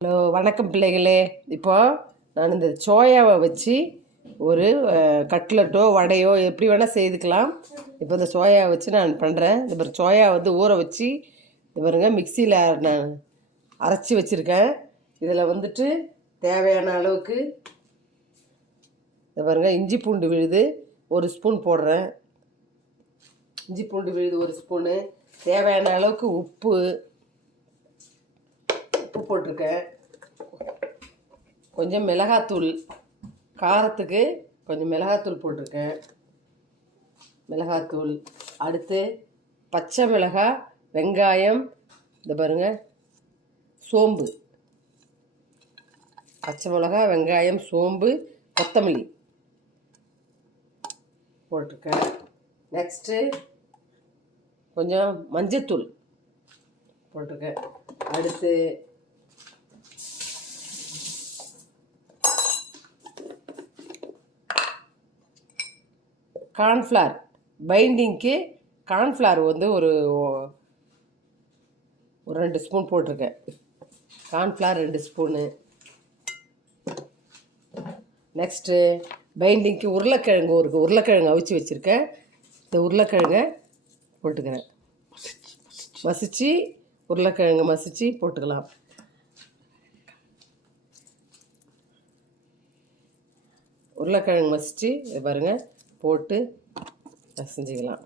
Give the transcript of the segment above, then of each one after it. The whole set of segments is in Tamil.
ஹலோ, வணக்கம் பிள்ளைகளே. இப்போ நான் இந்த சோயாவை வச்சு ஒரு கட்லெட்டோ வடையோ எப்படி வேணால் செய்துக்கலாம். இப்போ இந்த சோயாவை வச்சு நான் பண்ணுறேன். இந்த மாதிரி சோயா ஊற வச்சு இது பாருங்க மிக்சியில் நான் அரைச்சி வச்சுருக்கேன். இதில் தேவையான அளவுக்கு இது பாருங்க இஞ்சி பூண்டு விழுது 1 ஸ்பூன் போடுறேன். இஞ்சி பூண்டு விழுது 1 ஸ்பூனு. தேவையான அளவுக்கு உப்பு போட்டிருக்கேன். கொஞ்சம் மிளகாத்தூள், காரத்துக்கு கொஞ்சம் மிளகாத்தூள் போட்டிருக்கேன். மிளகாத்தூள், அடுத்து பச்சை மிளகாய், வெங்காயம், இந்த பாருங்க சோம்பு, பச்சை மிளகாய், வெங்காயம், சோம்பு, கொத்தமல்லி போட்டிருக்கேன். நெக்ஸ்ட்டு கொஞ்சம் மஞ்சத்தூள் போட்டிருக்கேன். அடுத்து கார்ன்ஃப்ளவர், பைண்டிங்க்கு கார்ன்ஃப்ளவர் ஒரு 2 ஸ்பூன் போட்டிருக்கேன். Cornflour 2 spoon. நெக்ஸ்ட்டு பைண்டிங்க்கு உருளைக்கிழங்கு அவிச்சு வச்சுருக்கேன். இந்த உருளைக்கிழங்கை போட்டுக்கிறேன். மசிச்சு உருளைக்கிழங்கு மசிச்சு போட்டுக்கலாம். உருளைக்கிழங்கு மசிச்சு இது பாருங்கள் போட்டு செஞ்சுக்கலாம்.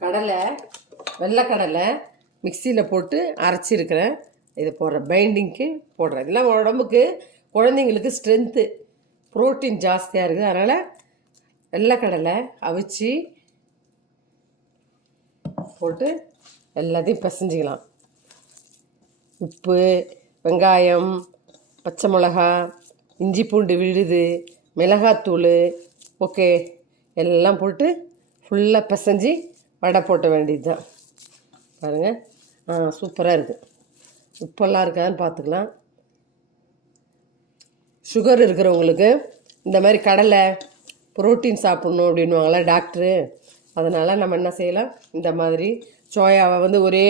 கடலை, வெள்ளைக்கடலை மிக்சியில் போட்டு அரைச்சிருக்கிறேன். இதை போடுறேன், பைண்டிங்க்கு போடுறேன். இதெல்லாம் உடம்புக்கு குழந்தைங்களுக்கு ஸ்ட்ரென்த்து, ப்ரோட்டீன் ஜாஸ்தியாக இருக்குது. அதனால் வெள்ளைக்கடலை அவிச்சு போட்டு எல்லாத்தையும் பிசைஞ்சிக்கலாம். உப்பு, வெங்காயம், பச்சை மிளகா, இஞ்சி பூண்டு விழுது, மிளகாத்தூள், ஓகே எல்லாம் போட்டு ஃபுல்லாக பிசைஞ்சு வடை போட்ட வேண்டியது தான். பாருங்கள், சூப்பராக இருக்குது. உப்பெல்லாம் இருக்காதுன்னு பார்த்துக்கலாம். சுகர் இருக்கிறவங்களுக்கு இந்த மாதிரி கடலை புரோட்டீன் சாப்பிட்ணும் அப்படின்வாங்களே டாக்டரு. அதனால் நம்ம என்ன செய்யலாம், இந்த மாதிரி சோயாவை ஒரே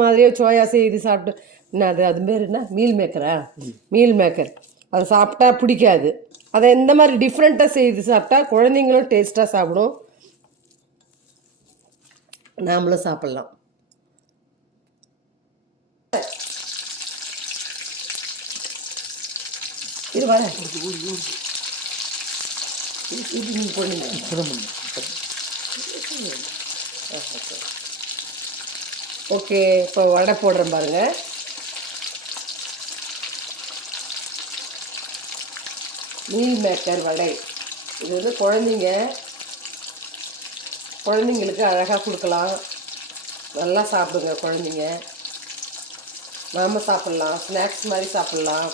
மாதிரியே சோயா செய்து சாப்பிட்டு அது பேர் என்ன, மீல் மேக்கர். அதை சாப்பிட்டா பிடிக்காது. அதை இந்த மாதிரி டிஃப்ரெண்ட்டாக செய்து சாப்பிட்டா குழந்தைங்களும் டேஸ்ட்டாக சாப்பிடும், நாமளும் சாப்பிட்லாம். இது வர இது நீங்கள் போனீங்க. ஓகே, இப்போ வடை போடுறேன் பாருங்கள். மீல் மேக்கர் வடை. இது குழந்தைங்களுக்கு அழகாக கொடுக்கலாம். நல்லா சாப்பிடுங்க குழந்தைங்க. நாம் சாப்பிட்லாம், ஸ்நாக்ஸ் மாதிரி சாப்பிட்லாம்.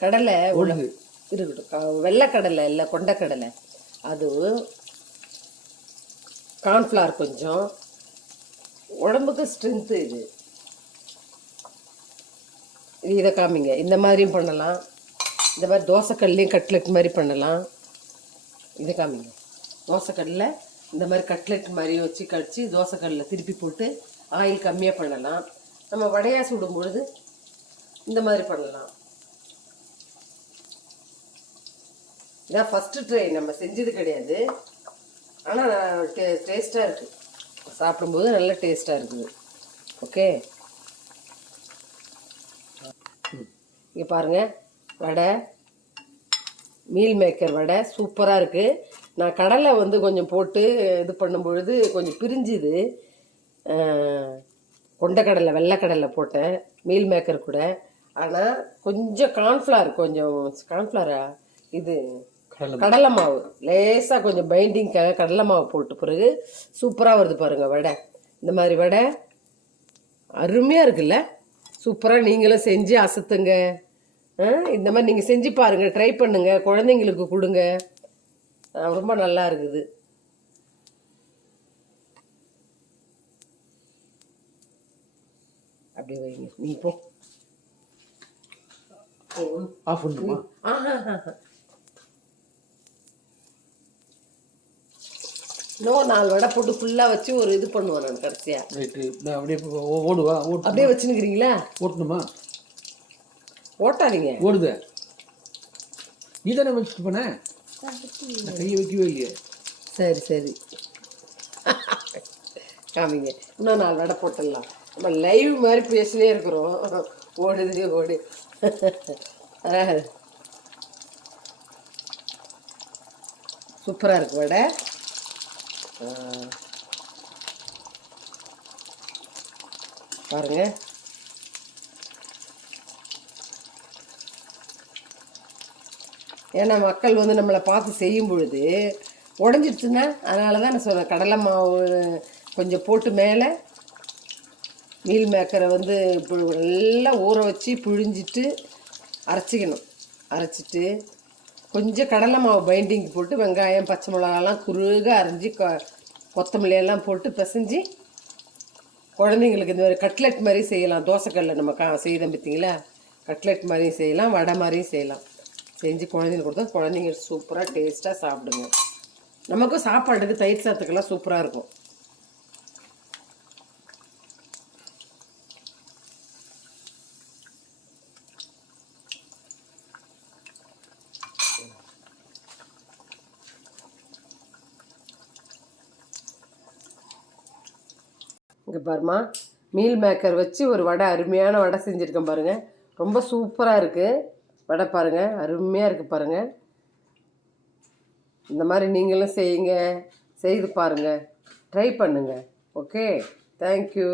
கடலை உலகு இருக்கட்டும். வெள்ளைக்கடலை இல்லை, கொண்டக்கடலை. அது கார்ன்ஃப்ளவர் கொஞ்சம் உடம்புக்கு ஸ்ட்ரென்த்து. இதை காமிங்க. இந்த மாதிரியும் பண்ணலாம். இந்த மாதிரி தோசைக்கல்லையும் கட்லெட் மாதிரி பண்ணலாம். இதை காமிங்க. தோசைக்கல்லில் இந்த மாதிரி கட்லெட் மாதிரி வச்சு கடிச்சு தோசைக்கல்லில் திருப்பி போட்டு ஆயில் கம்மியாக பண்ணலாம். நம்ம வடையாக சுடும் பொழுது இந்த மாதிரி பண்ணலாம். இதான் ஃபஸ்ட்டு ட்ரை, நம்ம செஞ்சது கிடையாது. ஆனால் டேஸ்ட்டாக இருக்குது, சாப்பிடும்போது நல்ல டேஸ்ட்டாக இருக்குது. ஓகே, இங்கே பாருங்கள், வடை, மீல் மேக்கர் வடை சூப்பராக இருக்குது. நான் கடலை வந்து கொஞ்சம் போட்டு இது பண்ணும் பொழுது கொஞ்சம் பிரிஞ்சுது. கொண்டக்கடலை, வெள்ளைக்கடலை போட்டேன் மீல் மேக்கர் கூட. ஆனால் கொஞ்சம் கார்ன்ஃப்ளவர், கொஞ்சம் கார்ன்ஃப்ளவரா இது கடலை மாவு லேசாக கொஞ்சம் பைண்டிங்காக கடலை மாவு போட்டு பிறகு சூப்பராக வருது பாருங்கள் வடை. இந்த மாதிரி வடை அருமையாக இருக்குல்ல, சூப்பராக நீங்களும் செஞ்சு அசத்துங்க. இந்த மாதிரி நீங்கள் செஞ்சு பாருங்கள், ட்ரை பண்ணுங்கள், குழந்தைங்களுக்கு கொடுங்க, ரொம்ப நல்லா இருக்குது. அப்படியே வைங்க, நீ போ. ஆஃப் பண்ணுமா? இன்னும் 4 வடை போட்டு ஃபுல்லாக வச்சு ஒரு இது பண்ணுவேன் நான் கடைசியாக. ரைட்டு, அப்படியே ஓடுவா? அப்படியே வச்சுன்னுக்கிறீங்களா? ஓட்டணுமா? ஓட்டாதீங்க, ஓடுது. நீ தானே வச்சுட்டு போன, கையை வைக்கவே இல்லையே. சரி சரி, காமிங்க. இன்னும் 4 வடை போட்டுடலாம். நம்ம லைவ் மாதிரி பேசினே இருக்கிறோம். ஓடுது ஓடு. சூப்பராக இருக்கு வடை. பாருங்க, ஏன்னா மக்கள் வந்து நம்மளை பார்த்து செய்யும் பொழுது உடஞ்சிடுச்சுன்னா, அதனால தான் நான் சொன்னேன் கடலை மாவு கொஞ்சம் போட்டு மேலே மீல் மேக்கரை வந்து நல்லா ஊற வச்சு புழிஞ்சிட்டு அரைச்சிக்கணும். அரைச்சிட்டு கொஞ்சம் கடலை மாவு பைண்டிங் போட்டு வெங்காயம் பச்சை மிளகாலாம் குறுக அரைஞ்சி கொத்தமல்லி எல்லாம் போட்டு பிசைஞ்சு குழந்தைங்களுக்கு இந்த மாதிரி கட்லெட் மாதிரி செய்யலாம். தோசைக்கல்ல நம்ம செய்தோம் பார்த்தீங்களா, கட்லெட் மாதிரியும் செய்யலாம், வடை மாதிரியும் செய்யலாம். செஞ்சு குழந்தைங்களுக்கு கொடுத்தா குழந்தைங்க சூப்பராக டேஸ்ட்டாக சாப்பிடுங்க. நமக்கும் சாப்பாட்டுக்கு தயிர் சாத்துக்கெல்லாம் சூப்பராக இருக்கும். இங்கே பாருமா, மீல் மேக்கர் வச்சு ஒரு வடை, அருமையான வடை செஞ்சுருக்கேன் பாருங்கள். ரொம்ப சூப்பராக இருக்குது வடை பாருங்கள், அருமையாக இருக்குது பாருங்கள். இந்த மாதிரி நீங்களும் செய்யுங்க, செய்து பாருங்கள், ட்ரை பண்ணுங்கள். Okay, thank you.